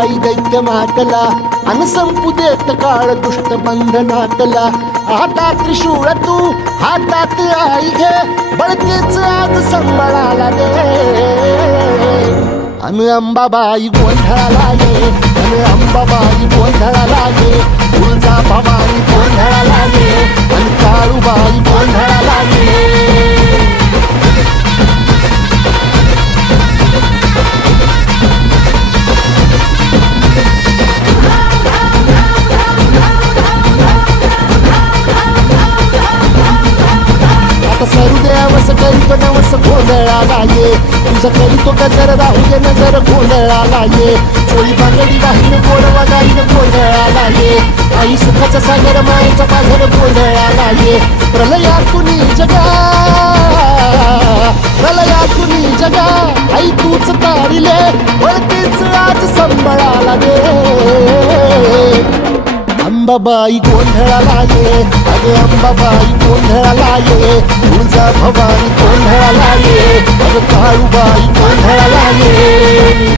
बाई दैत्य मातला अन संपू देत काळ दुष्ट बंधनातला हातात त्रिशूळ तू हातात आई घे बळकेच आज संबळाला दे अन अंबाबाई गोंधळाला ये अन अंबाबाई गोंधळाला ये तुळजा भवानी गोंधळाला ये अन काळूबाई गोंधळाला ये सरुदेवस करीतो नवस गोंधळाला ये तुझं करीतो गजर राहू दे नजर गोंधळाला ये चोळी बांगडी वाहीन गोड वगाईन गोंधळाला ये आई सुखाचा सागर मायेचा बाजार गोंधळाला ये प्रलयातुनी जगा आई तूच तारिले वळतीच आज संबळाला दे अंबाबाई गोंधळाला ये अगं अंबाबाई गोंधळाला ये तुळजा भवानी गोंधळाला ये अगं काळूबाई गोंधळाला ये